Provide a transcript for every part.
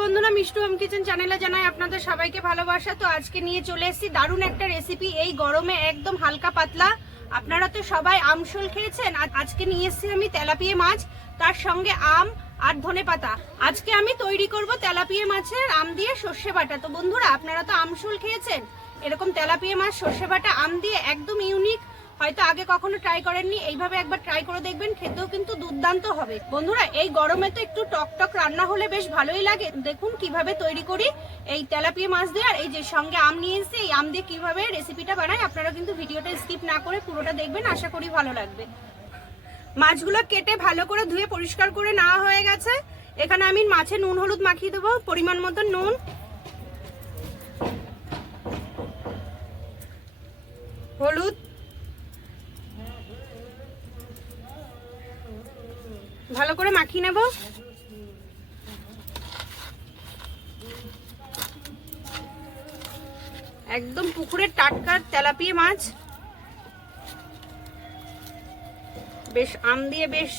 বন্ধুরা, Mishtu home kitchen চ্যানেলে জানাই আপনাদের সবাইকে ভালোবাসা। তো আজকে নিয়ে চলে এসেছি দারুণ একটা রেসিপি। এই গরমে একদম হালকা পাতলা। আপনারা তো সবাই আমশোল খেয়েছেন, আজকে নিয়ে এসেছি আমি তেলাপিয়া মাছ, তার সঙ্গে আম আর ধনেপাতা। আজকে আমি তৈরি করব তেলাপিয়া মাছের আম দিয়ে সর্ষে বাটা। তো বন্ধুরা, আপনারা তো আমশোল খেয়েছেন, এরকম তেলাপিয়া মাছ সর্ষে বাটা আম দিয়ে একদম ইউনিক, হয়তো আগে কখনো ট্রাই করেননি, এইভাবে একবার ট্রাই করে দেখবেন, খেতেও কিন্তু দুর্দান্ত হবে। বন্ধুরা, এই গরমে তো একটু টক টক রান্না হলে বেশ ভালোই লাগে। দেখুন কিভাবে তৈরি করি এই তেলাপিয়া মাছ দিয়ে। আর এই যে সঙ্গে আম নিয়ে এসেছি, এই আম দিয়ে কিভাবে রেসিপিটা বানাই, আপনারা কিন্তু ভিডিওটা স্কিপ না করে পুরোটা দেখবেন, আশা করি ভালো লাগবে। মাছগুলো কেটে ভালো করে ধুয়ে পরিষ্কার করে নেওয়া হয়ে গেছে। এখানে আমি মাছে নুন হলুদ মাখিয়ে দেবো, পরিমাণ মতো নুন, হলুদ, ভালো করে মাখিয়ে নেব। একদম পুকুরের টাটকা তেলাপিয়া মাছ, বেশ আম দিয়ে বেশ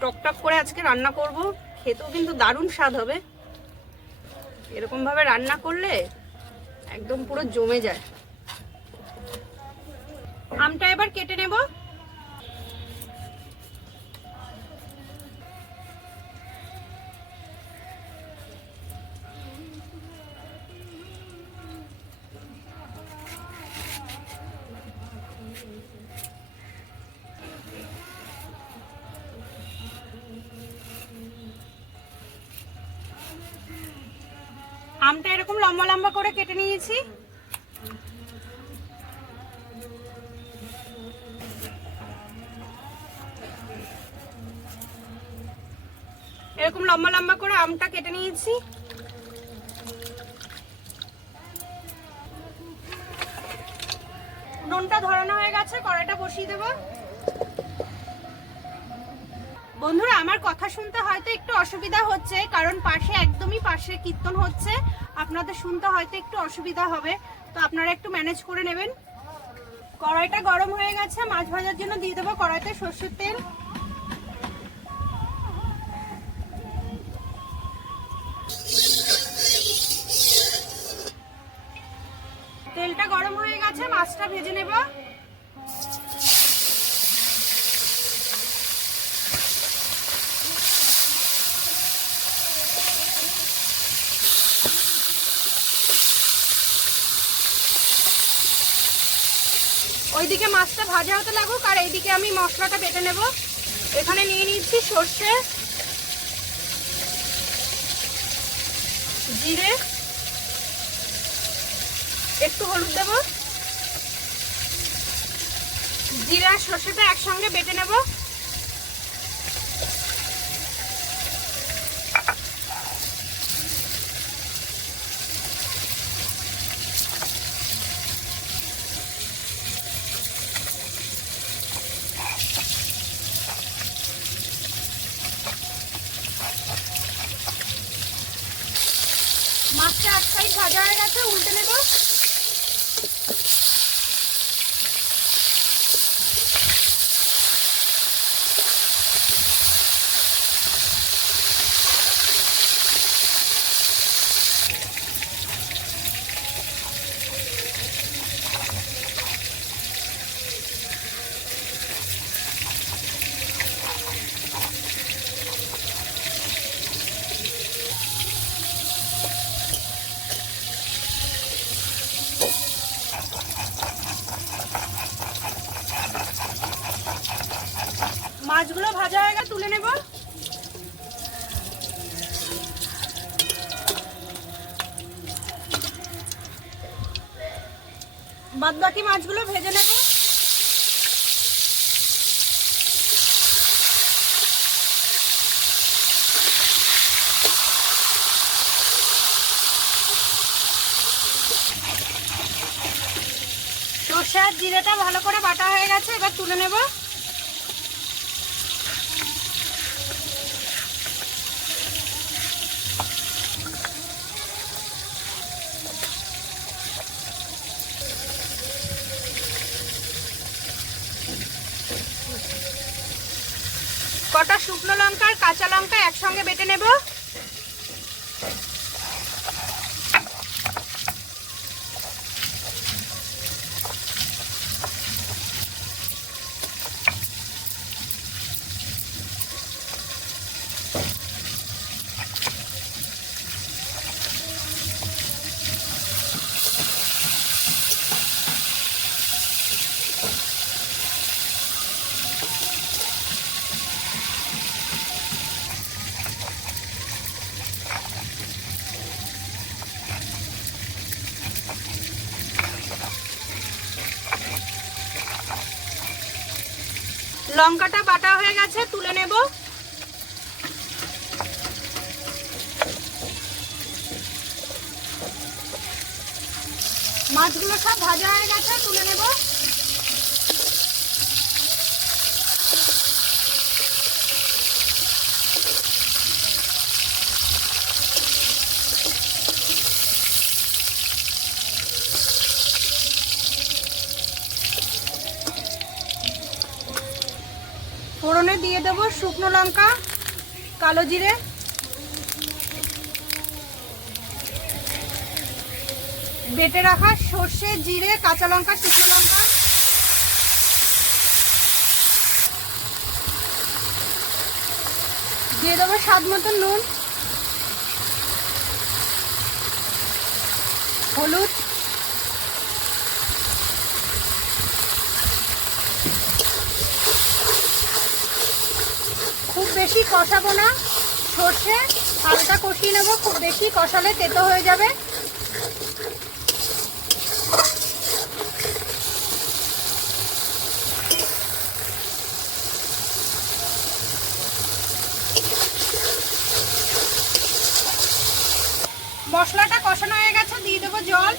টকটক করে আজকে রান্না করব, খেতেও কিন্তু দারুণ স্বাদ হবে। এরকম ভাবে রান্না করলে একদম পুরো জমে যায়। আমটা এবার কেটে নেব। আমটা এরকম লম্বা লম্বা করে কেটে নিয়েছি। এরকম লম্বা লম্বা করে আমটা কেটে নিয়েছি। নুনটা ধরানো হয়ে গেছে, কড়াইটা বসিয়ে দেব। বন্ধুরা, আমার কথা শুনতে হয়তো একটু অসুবিধা হচ্ছে, কারণ একদমই পাশে কীর্তন হচ্ছে, আপনাদের শুনতে হয়তো একটু অসুবিধা হবে, তো আপনারা একটু ম্যানেজ করে নেবেন। কড়াইটা গরম হয়ে গেছে, মাছ ভাজার জন্য দিয়ে দেবো কড়াইতে সরষের তেল। তেলটা গরম হয়ে গেছে, মাছটা ভেজে নেব। ওইদিকে মাছটা ভাজা হতে লাগুক, আর এইদিকে আমি মশলাটা বেটে নেব। এখানে নিয়ে নিচ্ছি সর্ষে, জিরে, একটু হলুদ দেব। জিরে আর সর্ষেটা একসঙ্গে বেটে নেব। মাছটা এক সাইড ভাজা হয়ে গেছে, উল্টে নেব। মাছগুলো ভাজা হয়ে গেছে, তুলে নেব। বাদ বাকি মাছগুলো ভেজে নেব। সরষে আর জিরেটা ভালো করে বাটা হয়ে গেছে, এবার তুলে নেব। কটা শুকনো লঙ্কা আর কাঁচা লঙ্কা একসঙ্গে বেটে নেব। লঙ্কাটা বাটা হয়ে গেছে, তুলে নেব। মাছগুলো সব ভাজা হয়ে গেছে, তুলে নেব। ফোড়নে দিয়ে দেব শুকনো লঙ্কা, কালো জিরে, বেটে রাখা সর্ষে, জিরে, কাঁচা লঙ্কা, শুকনো লঙ্কা, দিয়ে দেবো স্বাদ মতো নুন, হলুদ, খুব বেশি কষাবো না, সর্ষে হালকা কষিয়ে নেবো, খুব বেশি কষালে তেতো হয়ে যাবে। মশলাটা কষানো হয়ে গেছে, দিয়ে দেবো জল।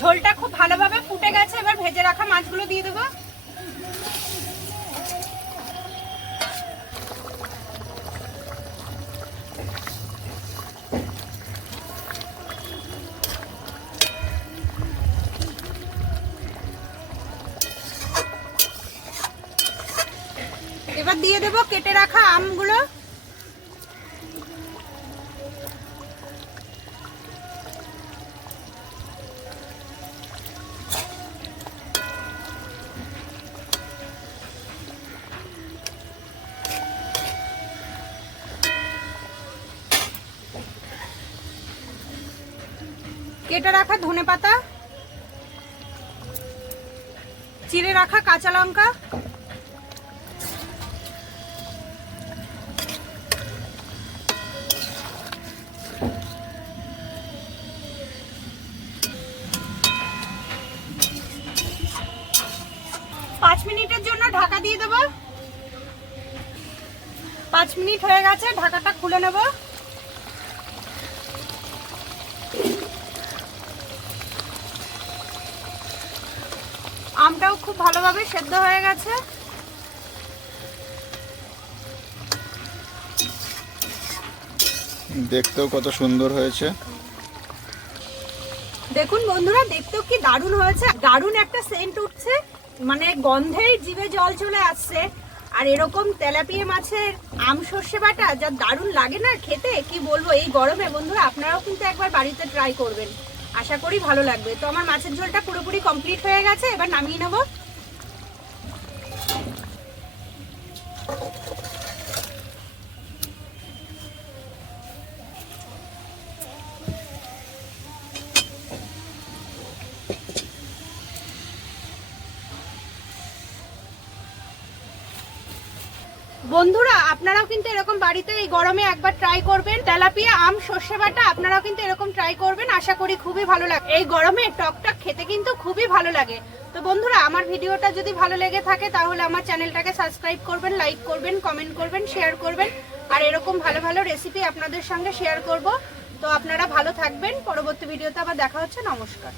ঝোলটা খুব ভালোভাবে ফুটে গেছে, এবার ভেজে রাখা মাছগুলো দিয়ে দেবো। এবার দিয়ে দেবো কেটে রাখা আমগুলো। কেটে রাখা ধনেপাতা, চিড়ে রাখা কাঁচা লঙ্কা, মিনিটের জন্য ঢাকা দিয়ে দেব। 5 মিনিট হয়ে গেছে, ঢাকাটা খুলে নেব। আমটাও খুব ভালোভাবে সেদ্ধ হয়ে গেছে। দেখতেও কত সুন্দর হয়েছে। দেখুন বন্ধুরা, দেখতেও কি দারুণ হয়েছে, দারুণ একটা সেন্ট উঠছে, মানে গন্ধেই জিভে জল চলে আসছে। আর এরকম তেলাপিয়া মাছের আম সর্ষে বাটা যা দারুণ লাগে না খেতে, কি বলবো। এই গরমে বন্ধুরা আপনারাও কিন্তু একবার বাড়িতে ট্রাই করবেন, আশা করি ভালো লাগবে। তো আমার মাছের ঝোলটা পুরোপুরি কমপ্লিট হয়ে গেছে, এবার নামিয়ে নেব। বন্ধুরা আপনারাও কিন্তু এরকম বাড়িতে এই গরমে একবার ট্রাই করবেন, তেলাপিয়া আম সর্ষে বাটা আপনারাও কিন্তু এরকম ট্রাই করবেন, আশা করি খুবই ভালো লাগে। এই গরমে টকটক খেতে কিন্তু খুবই ভালো লাগে। তো বন্ধুরা আমার ভিডিওটা যদি ভালো লেগে থাকে তাহলে আমার চ্যানেলটাকে সাবস্ক্রাইব করবেন, লাইক করবেন, কমেন্ট করবেন, শেয়ার করবেন। আর এরকম ভালো ভালো রেসিপি আপনাদের সঙ্গে শেয়ার করব। তো আপনারা ভালো থাকবেন, পরবর্তী ভিডিওতে আবার দেখা হচ্ছে। নমস্কার।